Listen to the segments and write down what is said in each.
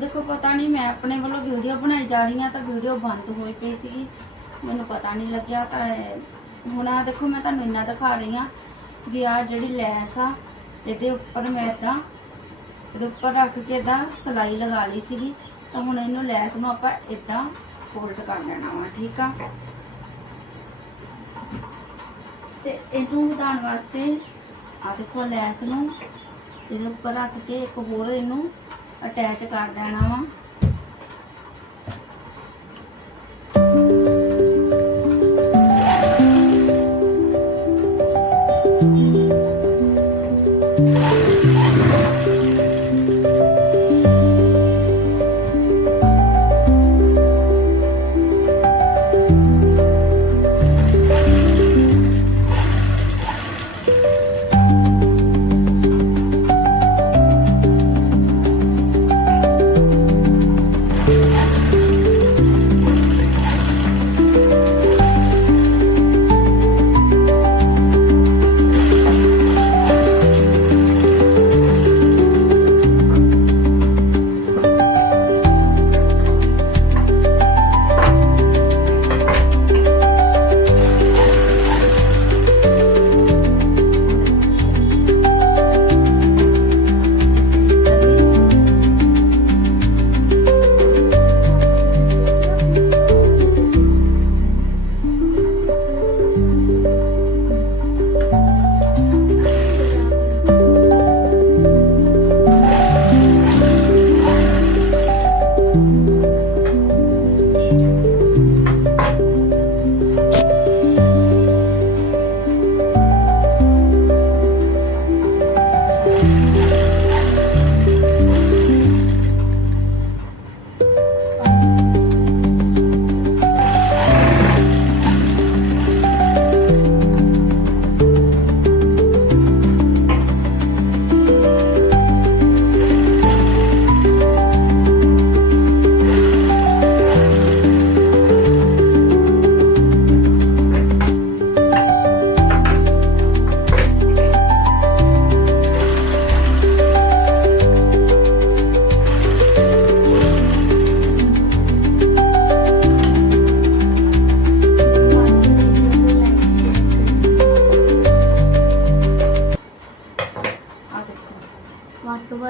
देखो पता नहीं मैं अपने वालों वीडियो बनाई जा रही हाँ तो वीडियो बंद होई पई सी, मैनू पता नहीं लग्या। तो हुण आ देखो मैं तुहानूं इन्ना दिखा रही हाँ भी आ जिहड़ी लैस आ इहदे उपर मैं इदां इहदे उपर रख के इदां सिलाई लगा ली सीगी। तो हुण इहनूं लैस नूं आपां इदां फोल्ड कर लेना वा, ठीक आ। ते इहनूं वधाउण वास्ते आ देखो लैस नूं इहदे उपर रख के एक होर इहनूं अटैच कर देना वा।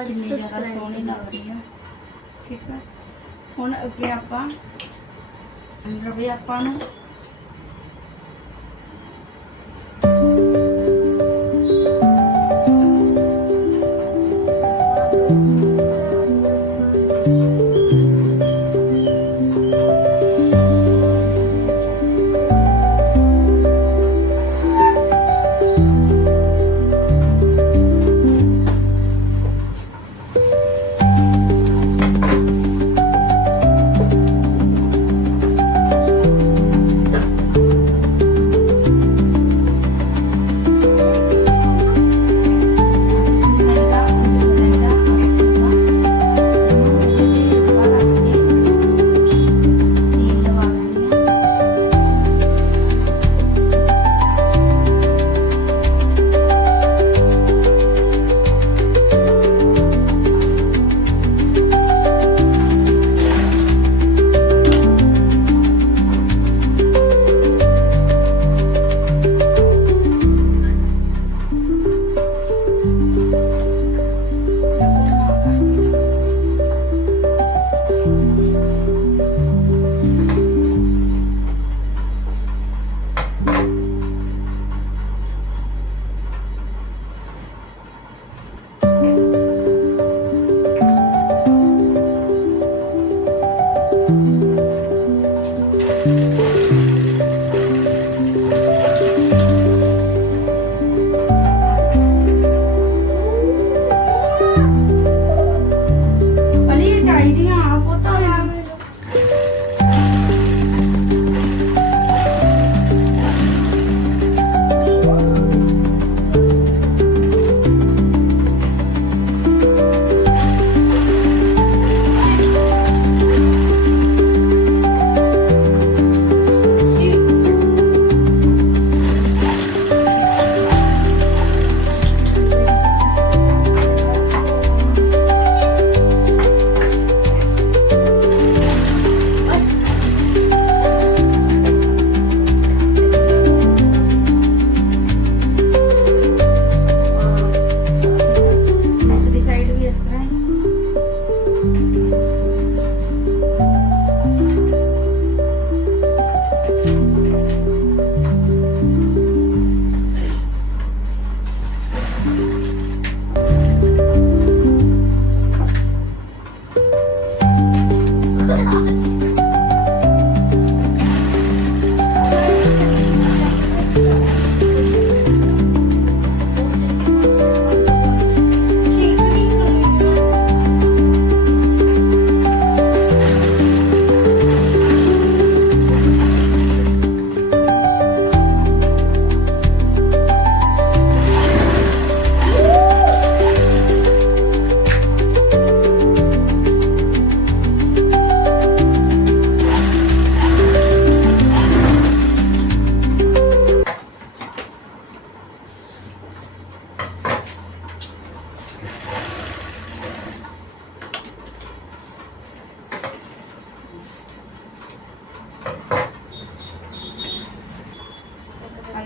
कितनी ज़्यादा सोहनी लग रही है, ठीक है। हुण अगे आपां रवे आपां नूं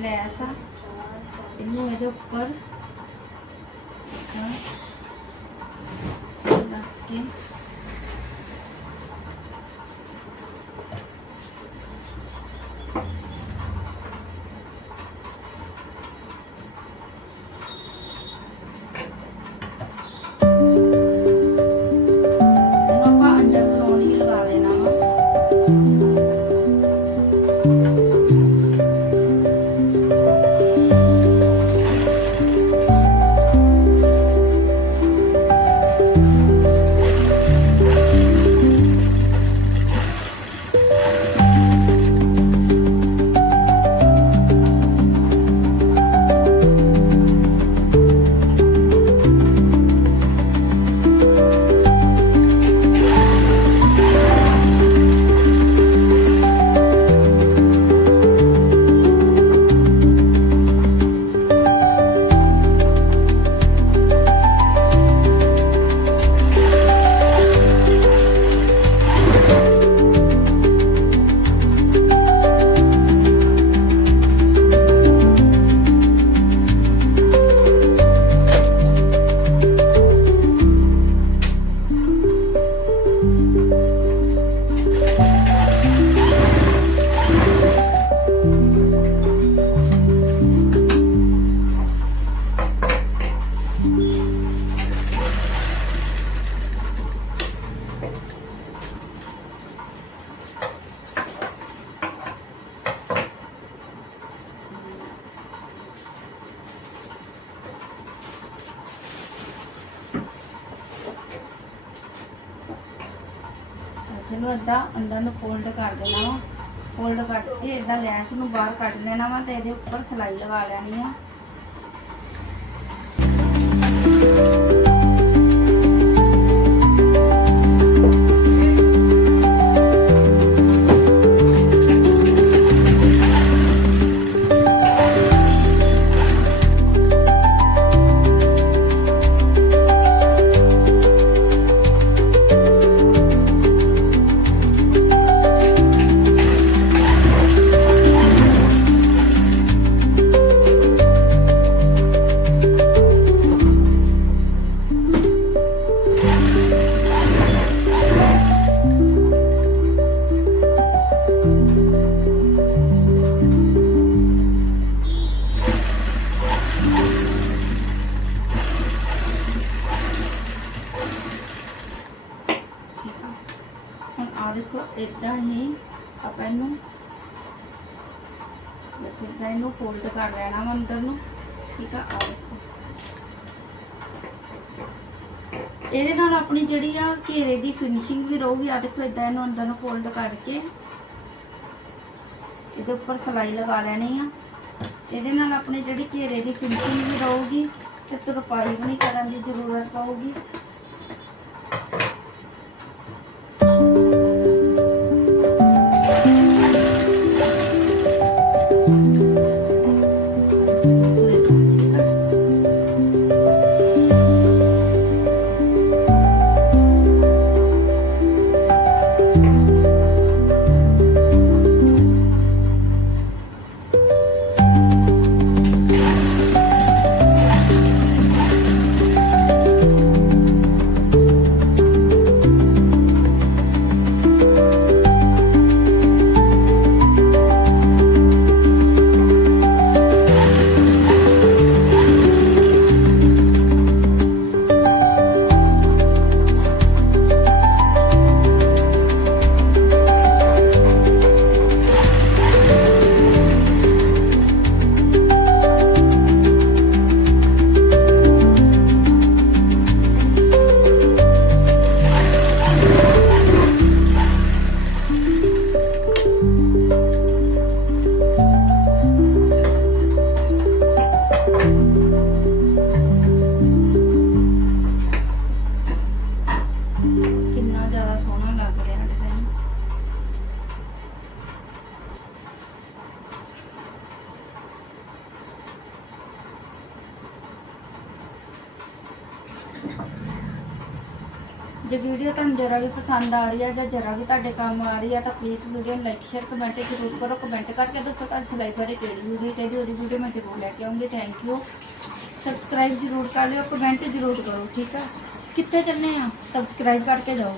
ਲੈਸ ਆ ਇਹਨੂੰ ਇਹਦੇ ਉੱਪਰ ਲਾ ਕੇ ਇਹਨੂੰ ਏਦਾਂ ਅੰਦਰ ਨੂੰ ਫੋਲਡ ਕਰ ਦੇਣਾ ਵਾ। ਫੋਲਡ ਕਰਕੇ ਏਦਾਂ ਲੈਸ ਨੂੰ ਬਾਹਰ ਕੱਢ ਲੈਣਾ ਵਾ ਤੇ ਇਹਦੇ ਉੱਪਰ ਸਿਲਾਈ ਲਗਾ ਲੈਣੀ ਆ। देखो इदा ही आप इनू फोल्ड कर लेना वा अंदर नू। ठीक है, आ देखो ये अपनी जी घेरे की फिनिशिंग भी रहूगी। आ देखो इदा इनू अंदर फोल्ड करके ये उपर सिलाई लगा लेनी आ। ये अपनी जी घेरे की फिनिशिंग भी रहूगी तो तुरपाई भी नहीं करने की जरूरत पऊगी। ਜੇ ਵੀਡੀਓ ਤੁਹਾਨੂੰ ਜਰਾ ਵੀ ਪਸੰਦ ਆ ਰਹੀ ਹੈ ਜਾਂ ਜਰਾ ਵੀ ਤੁਹਾਡੇ ਕੰਮ ਆ ਰਹੀ ਹੈ ਤਾਂ ਪਲੀਜ਼ ਵੀਡੀਓ ਨੂੰ ਲਾਈਕ ਸ਼ੇਅਰ ਕਮੈਂਟ ਜ਼ਰੂਰ ਕਰੋ। ਕਮੈਂਟ ਕਰਕੇ ਦੱਸੋ ਤੁਹਾਨੂੰ ਸਿਲਾਈ ਬਾਰੇ ਕਿਹੜੀ ਵੀਡੀਓ ਚਾਹੀਦੀ, ਉਹਦੀ ਵੀਡੀਓ ਮੈਂ ਜ਼ਰੂਰ ਲੈ ਕੇ ਆਉਂਗੀ। Thank you. ਸਬਸਕ੍ਰਾਈਬ ਜ਼ਰੂਰ ਕਰ ਲਿਓ, ਕਮੈਂਟ ਜ਼ਰੂਰ ਕਰੋ, ਠੀਕ ਆ। ਕਿੱਥੇ ਚੱਲੇ ਆ, ਸਬਸਕ੍ਰਾਈਬ ਕਰਕੇ ਜਾਓ।